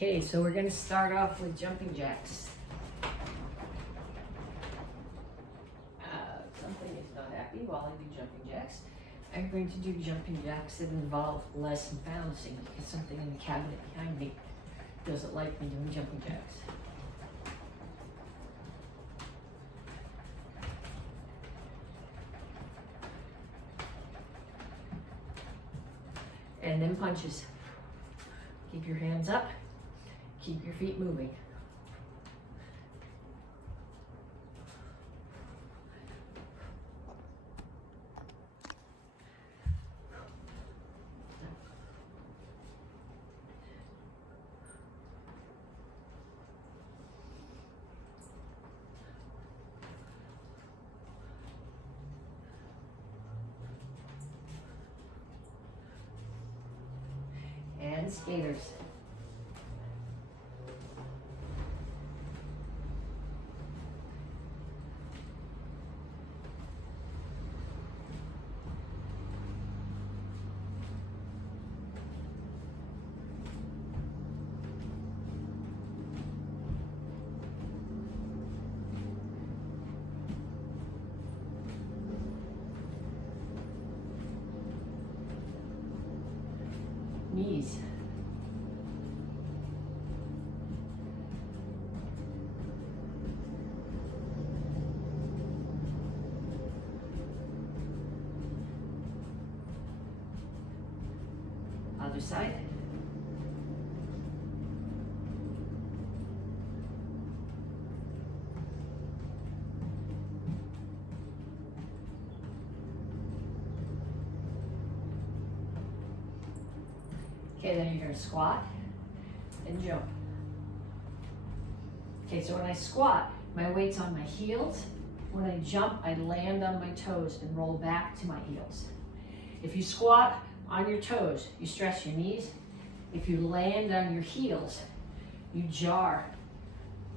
Okay, so we're gonna start off with jumping jacks. Something is not happy while I do jumping jacks. I'm going to do jumping jacks that involve less balancing because something in the cabinet behind me doesn't like me doing jumping jacks. And then punches. Keep your hands up, keep your feet moving. And skaters. Knees. Other side. Okay, then you're going to squat and jump. Okay, so when I squat, my weight's on my heels. When I jump, I land on my toes and roll back to my heels. If you squat on your toes, you stress your knees. If you land on your heels, you jar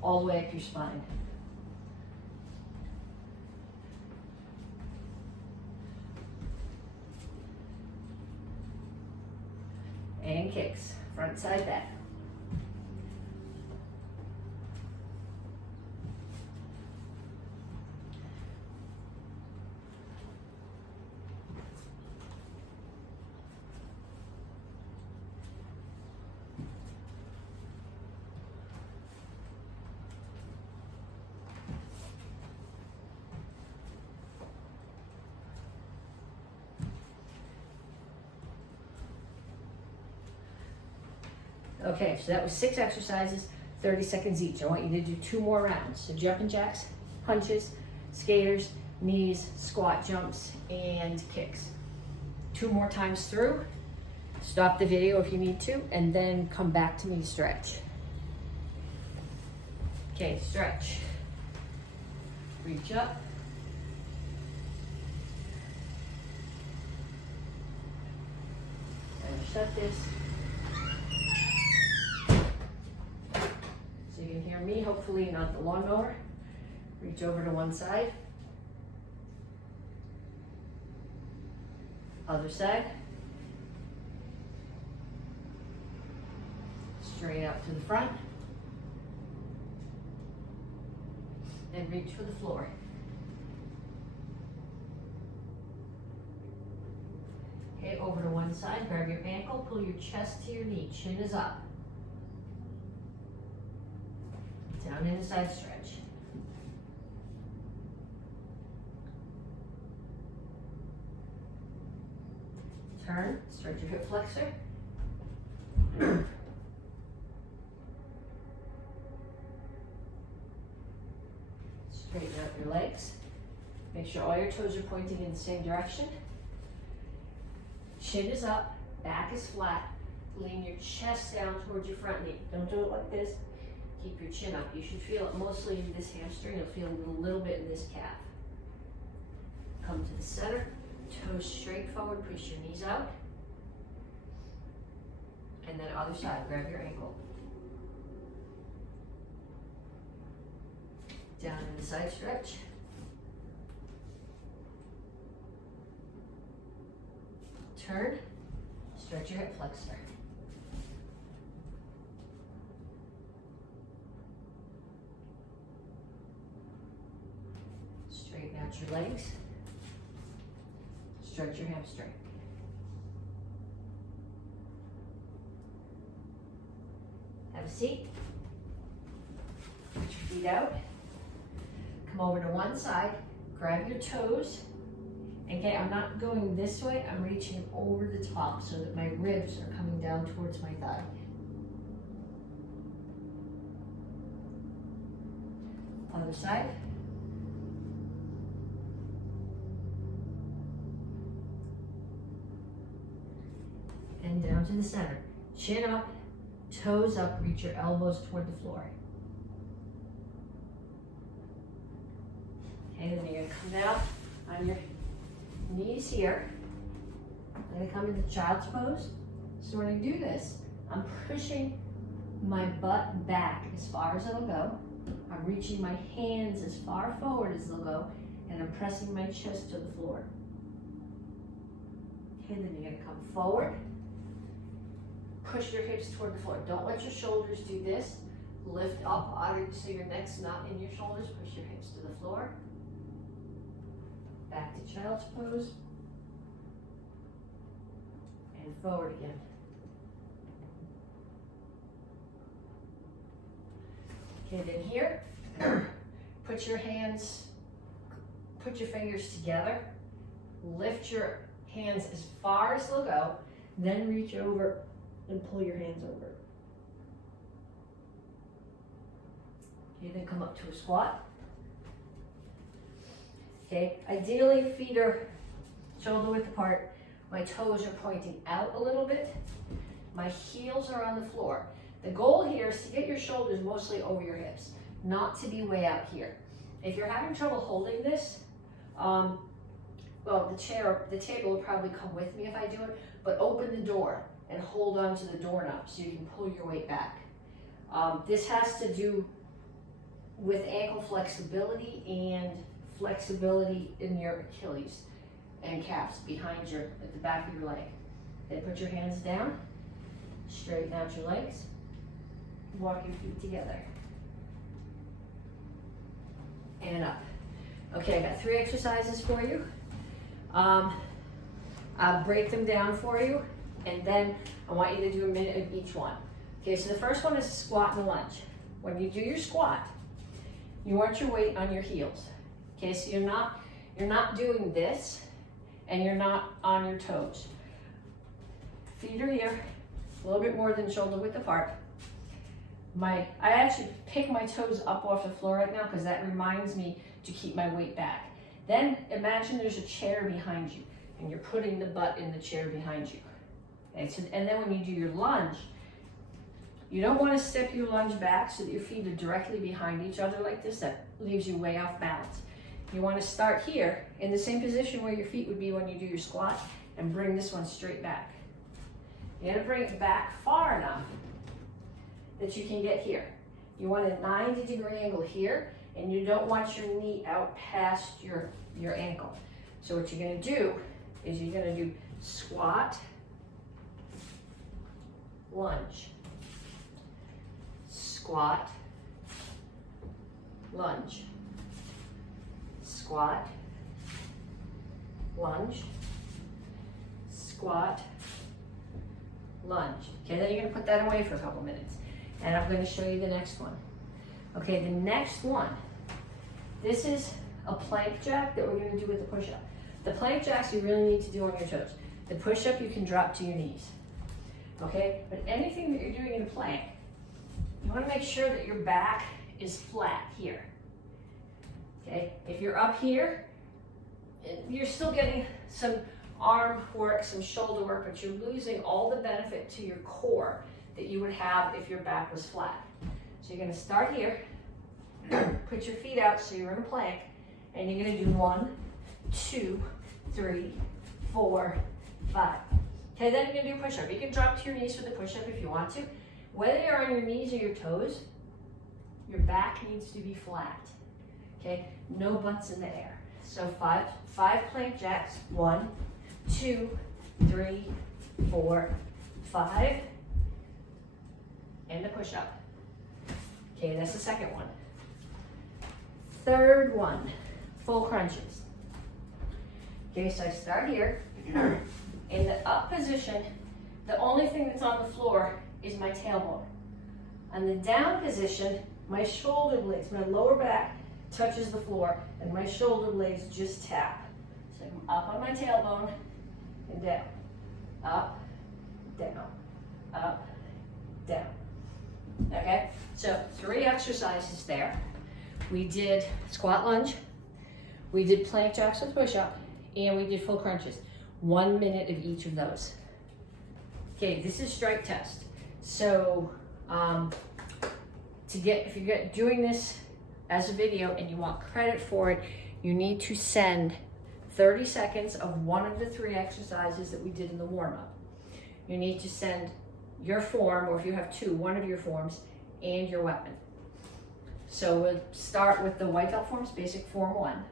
all the way up your spine. And kicks, front side back. Okay, so that was 6 exercises, 30 seconds each. I want you to do 2 more rounds. So jumping jacks, punches, skaters, knees, squat jumps, and kicks. 2 more times through. Stop the video if you need to, and then come back to me to stretch. Okay, stretch. Reach up. And shut this. So you can hear me, hopefully not the lawnmower. Reach over to one side. Other side. Straight out to the front. And reach for the floor. Okay, over to one side, grab your ankle, pull your chest to your knee, chin is up. Down in a side stretch. Turn, stretch your hip flexor. Straighten out your legs. Make sure all your toes are pointing in the same direction. Chin is up, back is flat. Lean your chest down towards your front knee. Don't do it like this. Keep your chin up. You should feel it mostly in this hamstring. You'll feel it a little bit in this calf. Come to the center, toes straight forward, push your knees out. And then other side, grab your ankle. Down in the side stretch. Turn, stretch your hip flexor. Stretch your legs. Stretch your hamstring. Have a seat. Put your feet out. Come over to one side. Grab your toes. Again, I'm not going this way. I'm reaching over the top so that my ribs are coming down towards my thigh. Other side. And down to the center. Chin up, toes up, reach your elbows toward the floor. Okay, then you're gonna come down on your knees here. I'm gonna come into child's pose. So when I do this, I'm pushing my butt back as far as it'll go. I'm reaching my hands as far forward as they'll go, and I'm pressing my chest to the floor. Okay, then you're gonna come forward. Push your hips toward the floor. Don't let your shoulders do this. Lift up so your neck's not in your shoulders. Push your hips to the floor. Back to child's pose. And forward again. Okay, then here, put your fingers together. Lift your hands as far as they'll go. Then reach over and pull your hands over. Okay, then come up to a squat. Okay, ideally feet are shoulder width apart. My toes are pointing out a little bit. My heels are on the floor. The goal here is to get your shoulders mostly over your hips, not to be way out here. If you're having trouble holding this, well, the table will probably come with me if I do it, but open the door and hold on to the doorknob so you can pull your weight back. This has to do with ankle flexibility and flexibility in your Achilles and calves at the back of your leg. Then put your hands down, straighten out your legs, walk your feet together, and up. Okay, I got 3 exercises for you. I'll break them down for you, and then I want you to do a minute of each one. Okay, so the first one is squat and lunge. When you do your squat, you want your weight on your heels. Okay, so you're not doing this, and you're not on your toes. Feet are here, a little bit more than shoulder width apart. I actually pick my toes up off the floor right now because that reminds me to keep my weight back. Then imagine there's a chair behind you, and you're putting the butt in the chair behind you. Okay, so, and then when you do your lunge, you don't want to step your lunge back so that your feet are directly behind each other like this. That leaves you way off balance. You want to start here in the same position where your feet would be when you do your squat and bring this one straight back. You got to bring it back far enough that you can get here. You want a 90-degree angle here, and you don't want your knee out past your ankle. So what you're going to do is you're going to do squat, lunge, squat, lunge, squat, lunge, squat, lunge. Okay, then you're going to put that away for a couple minutes. And I'm going to show you the next one. Okay, the next one. This is a plank jack that we're going to do with the push-up. The plank jacks you really need to do on your toes. The push-up you can drop to your knees. Okay, but anything that you're doing in a plank, you want to make sure that your back is flat here. Okay, if you're up here, you're still getting some arm work, some shoulder work, but you're losing all the benefit to your core that you would have if your back was flat. So you're going to start here, put your feet out so you're in a plank, and you're going to do 1, 2, 3, 4, 5. Okay, then you're going to do push-up. You can drop to your knees for the push-up if you want to. Whether you're on your knees or your toes, your back needs to be flat. Okay, no butts in the air. So five plank jacks. 1, 2, 3, 4, 5. And the push-up. Okay, that's the second one. Third one, full crunches. Okay, so I start here. In the up position, the only thing that's on the floor is my tailbone. On the down position, my shoulder blades, my lower back touches the floor, and my shoulder blades just tap. So I'm up on my tailbone and down. Up, down, up, down. Okay, so 3 exercises there. We did squat lunge, we did plank jacks with push-up, and we did full crunches. 1 minute of each of those. Okay, this is strike test. So if you're doing this as a video and you want credit for it, you need to send 30 seconds of one of the 3 exercises that we did in the warm-up. You need to send your form, or if you have 2, one of your forms, and your weapon. So we'll start with the white belt forms, basic form 1.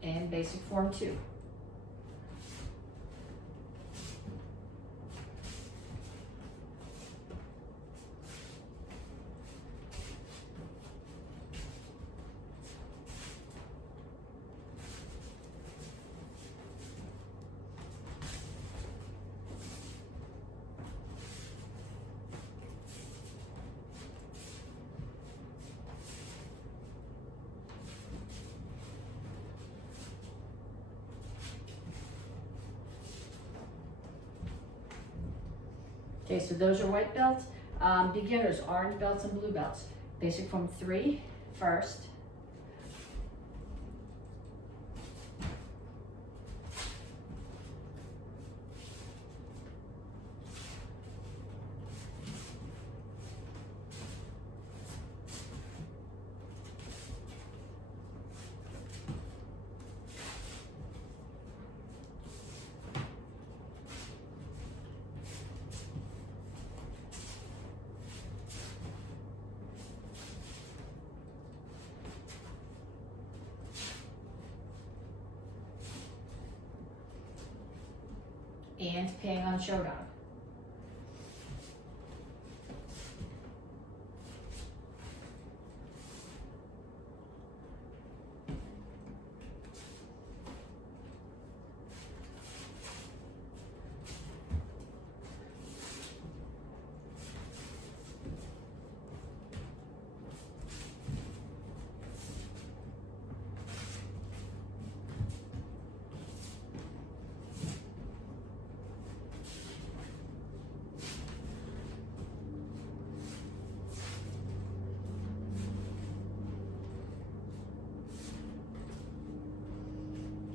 And basic form 2. Okay, so those are white belts. Beginners, orange belts and blue belts. Basic form 3 first. And paying on showdown.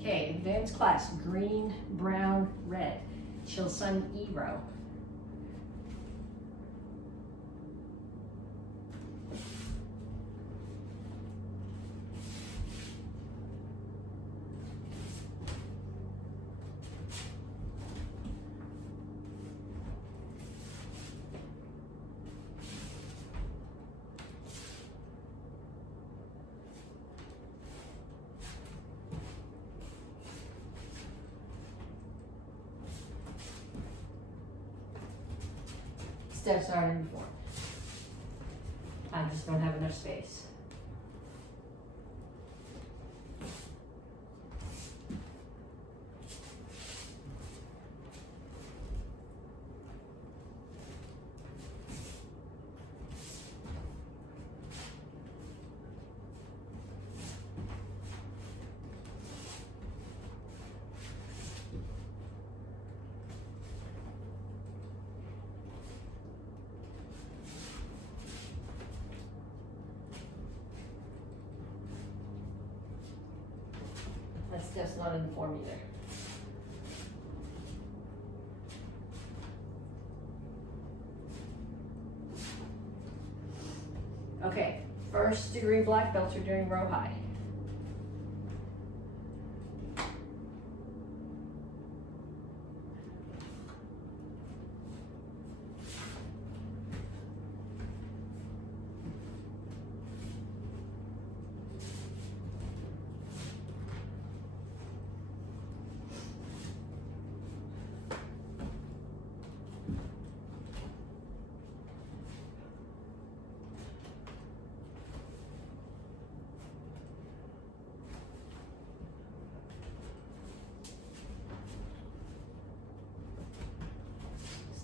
Okay, advanced class, green, brown, red. Chill Sun E row. Steps aren't in form. I just don't have enough space. That's just not in form either. Okay, first degree black belts are doing row high.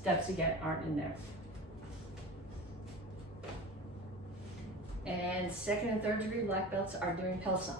steps again aren't in there. And second and third degree black belts are doing Petsching.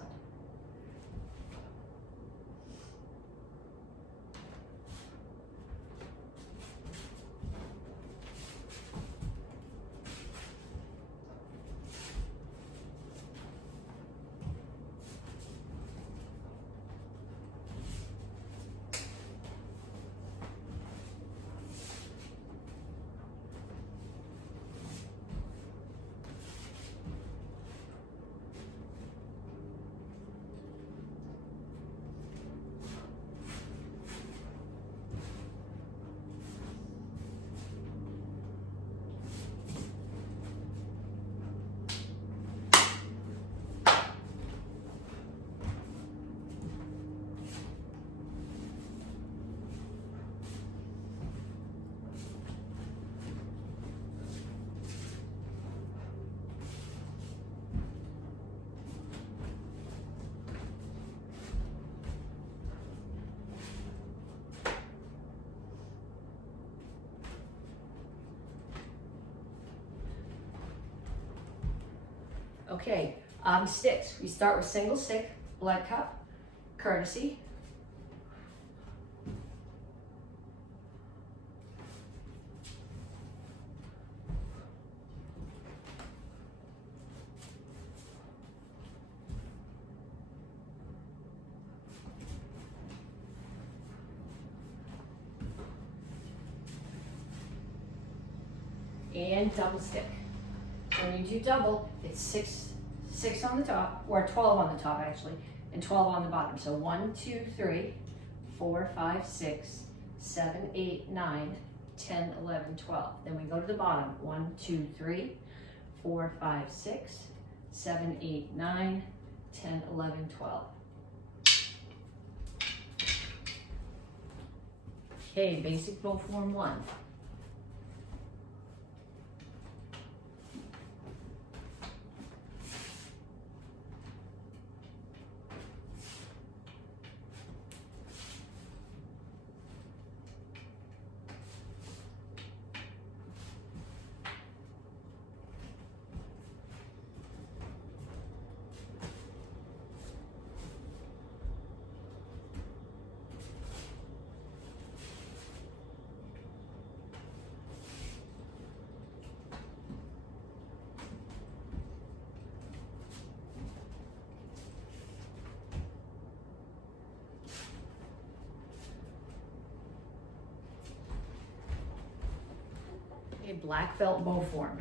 Okay, sticks. We start with single stick, blood cup, courtesy. And double stick. When you do double, it's six on the top, or 12 on the top actually, and 12 on the bottom. So 1, 2, 3, 4, 5, 6, 7, 8, 9, 10, 11, 12. Then we go to the bottom. 1, 2, 3, 4, 5, 6, 7, 8, 9, 10, 11, 12. Okay, basic bow form 1. A black belt bow form.